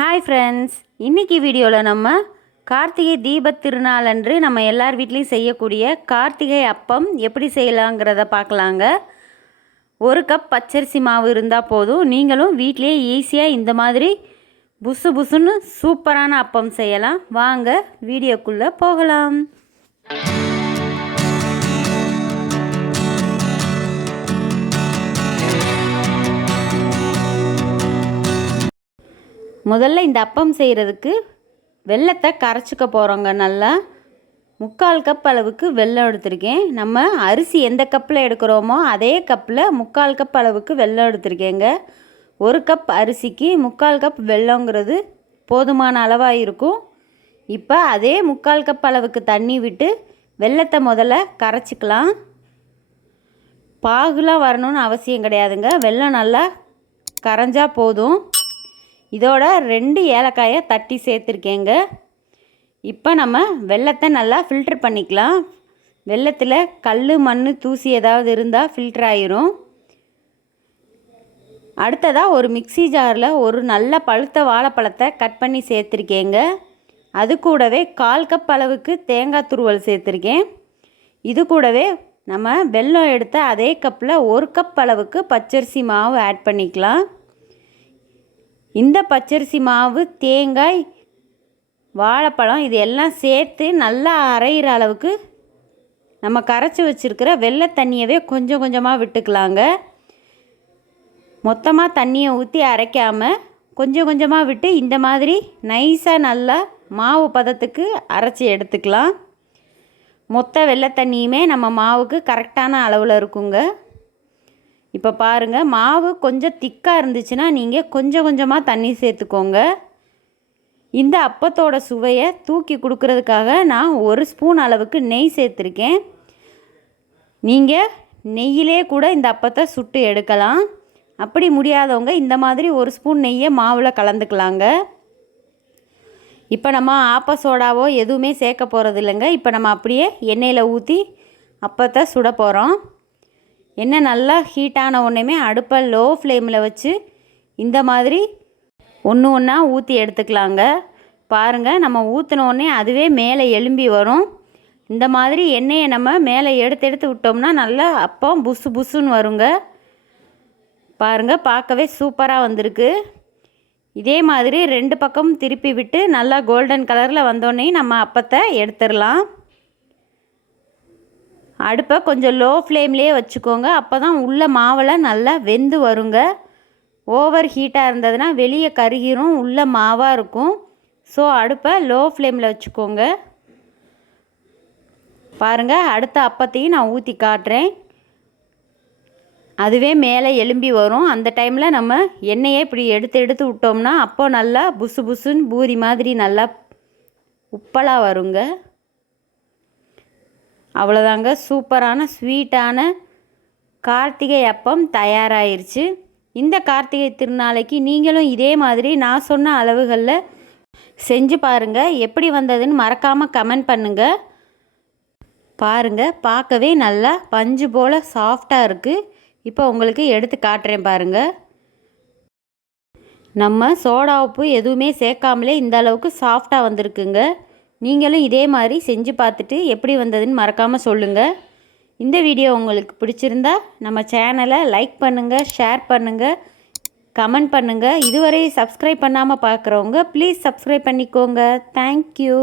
Hi friends இன்றைக்கி வீடியோவில் நம்ம கார்த்திகை தீபத் திருநாள் அன்று நம்ம எல்லார் வீட்லேயும் செய்யக்கூடிய கார்த்திகை அப்பம் எப்படி செய்யலாங்கிறத பார்க்கலாங்க. ஒரு கப் பச்சரிசி மாவு இருந்தால் போதும். நீங்களும் வீட்லேயே ஈஸியாக இந்த மாதிரி புசு புசுன்னு சூப்பரான அப்பம் செய்யலாம். வாங்க வீடியோக்குள்ளே போகலாம். முதல்ல இந்த அப்பம் செய்கிறதுக்கு வெள்ளத்தை கரைச்சிக்க போகிறோங்க நல்லா. முக்கால் கப் அளவுக்கு வெல்லம் எடுத்திருக்கேன். நம்ம அரிசி எந்த கப்பில் எடுக்கிறோமோ அதே கப்பில் முக்கால் கப் அளவுக்கு வெல்லம் எடுத்திருக்கேங்க. ஒரு கப் அரிசிக்கு முக்கால் கப் வெல்லங்கிறது போதுமான அளவாக இருக்கும் இப்போ அதே முக்கால் கப் அளவுக்கு தண்ணி விட்டு வெள்ளத்தை முதல்ல கரைச்சிக்கலாம். பாகுலாம் வரணும்னு அவசியம் கிடையாதுங்க. வெள்ளம் நல்லா கரைஞ்சால் போதும். இதோட ரெண்டு ஏலக்காயை தட்டி சேர்த்துருக்கேங்க. இப்போ நம்ம வெள்ளத்தை நல்லா ஃபில்ட்ரு பண்ணிக்கலாம். வெள்ளத்தில் கல் மண் தூசி ஏதாவது இருந்தால் ஃபில்டர் ஆயிரும். அடுத்ததாக ஒரு மிக்சி ஜாரில் ஒரு நல்ல பழுத்த வாழைப்பழத்தை கட் பண்ணி சேர்த்துருக்கேங்க. அது கூடவே கால் கப் அளவுக்கு தேங்காய் துருவல் சேர்த்துருக்கேன். இது கூடவே நம்ம வெல்லம் எடுத்த அதே கப்பில் ஒரு கப் அளவுக்கு பச்சரிசி மாவு ஆட் பண்ணிக்கலாம். இந்த பச்சரிசி மாவு தேங்காய் வாழைப்பழம் இது எல்லாம் சேர்த்து நல்லா அரைகிற அளவுக்கு நம்ம கரைச்சி வச்சுருக்கிற வெள்ளை தண்ணியவே கொஞ்சம் கொஞ்சமாக விட்டுக்கலாங்க. மொத்தமாக தண்ணியை ஊற்றி அரைக்காமல் கொஞ்சம் கொஞ்சமாக விட்டு இந்த மாதிரி நைஸாக நல்லா மாவு பதத்துக்கு அரைச்சி எடுத்துக்கலாம். மொத்த வெள்ளை தண்ணியுமே நம்ம மாவுக்கு கரெக்டான அளவில் இருக்குங்க. இப்போ பாருங்கள் மாவு கொஞ்சம் திக்காக இருந்துச்சுன்னா நீங்கள் கொஞ்சம் கொஞ்சமாக தண்ணி சேர்த்துக்கோங்க. இந்த அப்பத்தோட சுவையை தூக்கி கொடுக்கறதுக்காக நான் ஒரு ஸ்பூன் அளவுக்கு நெய் சேர்த்துருக்கேன். நீங்கள் நெய்யிலே கூட இந்த அப்பத்தை சுட்டு எடுக்கலாம். அப்படி முடியாதவங்க இந்த மாதிரி ஒரு ஸ்பூன் நெய்யை மாவில் கலந்துக்கலாங்க. இப்போ நம்ம ஆப்ப சோடாவோ எதுவுமே சேர்க்க போகிறது இல்லைங்க இப்போ நம்ம அப்படியே எண்ணெயில் ஊற்றி அப்பத்தை சுட போகிறோம் எண்ணெய் நல்லா ஹீட்டான உடனேமே அடுப்பை லோ ஃப்ளேமில் வச்சு இந்த மாதிரி ஒன்று ஒன்றா ஊற்றி எடுத்துக்கலாங்க. பாருங்கள் நம்ம ஊற்றினோடனே அதுவே மேலே எலும்பி வரும். இந்த மாதிரி எண்ணெயை நம்ம மேலே எடுத்து எடுத்து விட்டோம்னா நல்லா அப்போ புசு புசுன்னு வருங்க. பாருங்கள் பார்க்கவே சூப்பராக வந்திருக்கு. இதே மாதிரி ரெண்டு பக்கமும் திருப்பி விட்டு நல்லா கோல்டன் கலரில் வந்தோடனே நம்ம அப்பத்தை எடுத்துடலாம். அடுப்பை கொஞ்சம் லோ ஃப்ளேம்லேயே வச்சுக்கோங்க. அப்போ தான் உள்ளே மாவில் நல்லா வெந்து வருங்க. ஓவர் ஹீட்டாக இருந்ததுன்னா வெளியே கருகிரும் உள்ளே மாவாக இருக்கும். ஸோ அடுப்பை லோ ஃப்ளேமில் வச்சுக்கோங்க. பாருங்கள் அடுத்த அப்பத்தையும் நான் ஊற்றி காட்டுறேன். அதுவே மேலே எலும்பி வரும். அந்த டைமில் நம்ம எண்ணெயை இப்படி எடுத்து எடுத்து விட்டோம்னா அப்போ நல்லா புசு புசுன்னு பூரி மாதிரி நல்லா உப்பலாக வருங்க. அவ்வளோதாங்க சூப்பரான ஸ்வீட்டான கார்த்திகை அப்பம் தயாராகிருச்சு இந்த கார்த்திகை திருநாளைக்கு நீங்களும் இதே மாதிரி நான் சொன்ன அளவுகளில் செஞ்சு பாருங்கள் எப்படி வந்ததுன்னு மறக்காமல் கமெண்ட் பண்ணுங்கள் பாருங்கள் பார்க்கவே நல்லா பஞ்சு போல் சாஃப்டாக இருக்குது இப்போ உங்களுக்கு எடுத்து காட்டுறேன் பாருங்கள் நம்ம சோடா உப்பு எதுவுமே சேர்க்காமலே இந்த அளவுக்கு சாஃப்டாக வந்திருக்குங்க. நீங்களும் இதே மாதிரி செஞ்சு பார்த்துட்டு எப்படி வந்ததுன்னு மறக்காமல் சொல்லுங்கள் இந்த வீடியோ உங்களுக்கு பிடிச்சிருந்தா நம்ம சேனலை லைக் பண்ணுங்கள் ஷேர் பண்ணுங்கள் கமெண்ட் பண்ணுங்கள் இதுவரை சப்ஸ்கிரைப் பண்ணாமல் பார்க்குறவங்க ப்ளீஸ் சப்ஸ்கிரைப் பண்ணிக்கோங்க. தேங்க்யூ.